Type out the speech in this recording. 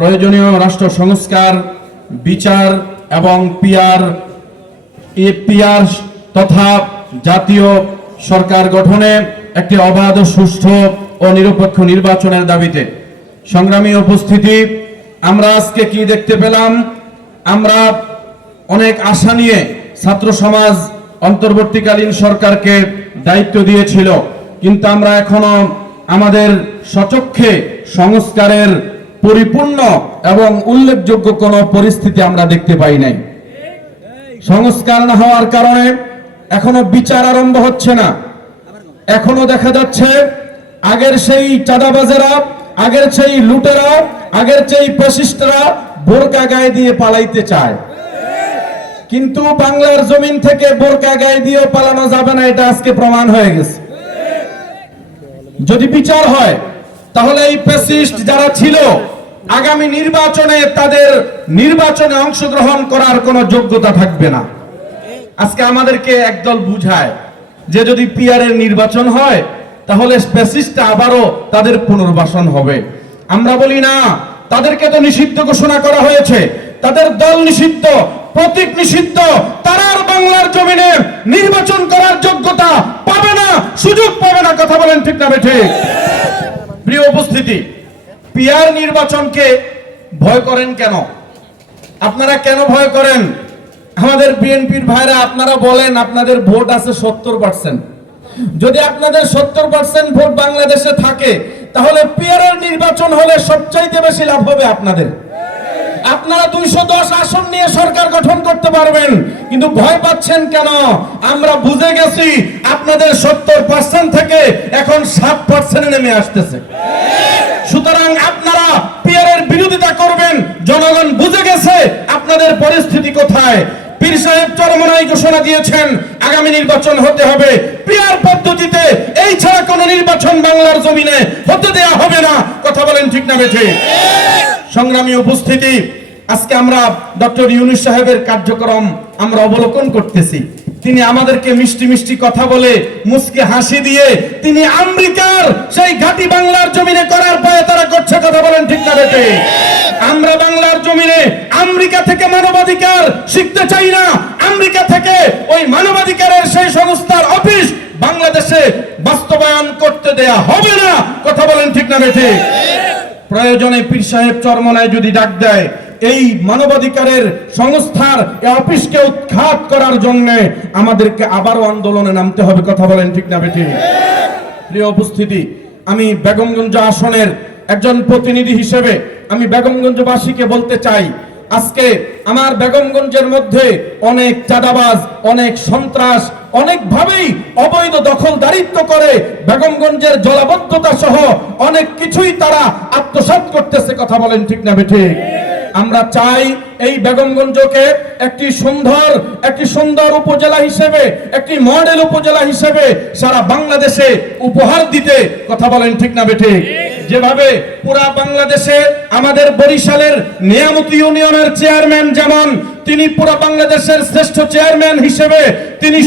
প্রয়োজনীয় রাষ্ট্র সংস্কার, বিচার এবং পিআর তথা জাতীয় সরকার গঠনে একটি অবাধ, সুষ্ঠু ও নিরপেক্ষ নির্বাচনের দাবিতে সংগ্রামী উপস্থিতি, আমরা আজকে কি দেখতে পেলাম? আমরা অনেক আশা নিয়ে ছাত্র সমাজ অন্তর্বর্তীকালীন সরকারকে দায়িত্ব দিয়েছিল, কিন্তু আমরা এখনো আমাদের স্বচক্ষে সংস্কারের পরিপূর্ণ এবং উল্লেখযোগ্য কোনো পরিস্থিতি আমরা দেখতে পাই নাই। সংস্কার না হওয়ার কারণে এখনো বিচার আরম্ভ হচ্ছে না। এখনো দেখা যাচ্ছে আগের সেই চাঁদাবাজেরা, আগের সেই লুটেরা, আগের সেই ফ্যাসিস্টরা বোরকা গায়ে দিয়ে পালাইতে চায়, কিন্তু বাংলার জমিন থেকে বোরকা গায়ে দিয়ে পালানো যাবে না, এটা আজকে প্রমাণ হয়ে গেছে। যদি বিচার হয় তাহলে এই ফ্যাসিস্ট যারা ছিল আগামী নির্বাচনে তাদের নির্বাচনে অংশগ্রহণ করার কোনো যোগ্যতা থাকবে না। আজকে আমাদেরকে একদল বুঝায় যে যদি পিআর এর নির্বাচন হয় তাহলে ফ্যাসিস্টটা আবারও তাদের পুনর্বাসন হবে। আমরা বলি না, তাদেরকে তো নিষিদ্ধ ঘোষণা করা হয়েছে, তাদের দল নিষিদ্ধ, প্রতীক নিষিদ্ধ, তারা আর বাংলার জমিনে নির্বাচন করার যোগ্যতা পাবে না, সুযোগ পাবে না। কথা বলেন ঠিক না ঠিক? প্রিয় উপস্থিতি, পিআর নির্বাচনকে ভয় করেন কেন? আপনারা কেন ভয় করেন? আমাদের বিএনপির ভাইরা, আপনারা বলেন আপনাদের ভোট আছে 70%। যদি আপনাদের 70% ভোট বাংলাদেশে থাকে তাহলে পিআর এর নির্বাচন হলে সবচাইতে বেশি লাভ হবে আপনাদের। আপনারা 210 আসন নিয়ে সরকার গঠন করতে পারবেন, কিন্তু ভয় পাচ্ছেন কেন? আমরা বুঝে গেছি আপনাদের 70% থেকে এখন 7% নেমে আসতেছে। সুতরাং আপনারা পিআর এর বিরোধিতা করবেন, জনগণ বুঝে গেছে আপনাদের পরিস্থিতি কোথায়। পীর সাহেব চরমনাই ঘোষণা দিয়েছেন আগামী নির্বাচন হতে হবে পিআর পদ্ধতিতে, এই ছাড়া কোনো নির্বাচন বাংলার জমিনে হতে দেয়া হবে না। কথা বলেন ঠিক না বেঠে? সংগ্রামী উপস্থিতি, আজকে আমরা ডক্টর ইউনূস সাহেবের কার্যক্রম আমরা অবলোকন করতেছি। তিনি আমাদেরকে মিষ্টি মিষ্টি কথা বলে, মুস্কি হাসি দিয়ে তিনি আমেরিকার সেই ঘাঁটি বাংলার জমিনে করার ভয়ে তারা করছে। কথা বলেন ঠিক না বেঠে? আমরা বাংলার জমিনে আমেরিকা থেকে মানবাধিকার শিখতে চাই না। আমেরিকা থেকে ওই মানবাধিকারের সেই সংস্থার অফিস বাংলাদেশে বাস্তবায়ন করতে দেয়া হবে না। কথা বলেন ঠিক না বেঠে? প্রয়োজনে পীর সাহেব চরমনায় যদি ডাক দেয় এই মানবাধিকারের সংস্থার এই অফিসকে উৎখাত করার জন্য আমাদেরকে আবারও আন্দোলনে নামতে হবে। কথা বলেন ঠিক না বেঠি? প্রিয় উপস্থিতি, আমি বেগমগঞ্জ আসনের একজন প্রতিনিধি হিসেবে আমি বেগমগঞ্জবাসীকে বলতে চাই, আজকে আমার বেগমগঞ্জের মধ্যে অনেক চাঁদাবাজ, অনেক সন্ত্রাস, অনেকভাবেই অবৈধ দখলদারিত্ব করে বেগমগঞ্জের জলাবদ্ধতা সহ অনেক কিছুই তারা আত্মসাৎ করতেছে। কথা বলেন ঠিক না বেঠি? আমরা চাই এই বেগমগঞ্জকে একটি সুন্দর উপজেলা হিসেবে, একটি মডেল উপজেলা হিসেবে সারা বাংলাদেশে উপহার দিতে। কথা বলেন ঠিক না বেঠি? যেভাবে পুরা বাংলাদেশে আমাদের বরিশালের নিয়ামতি ইউনিয়নের চেয়ারম্যান যেমন তিনি পুরা বাংলাদেশের শ্রেষ্ঠ চেয়ারম্যান হিসেবে তিনি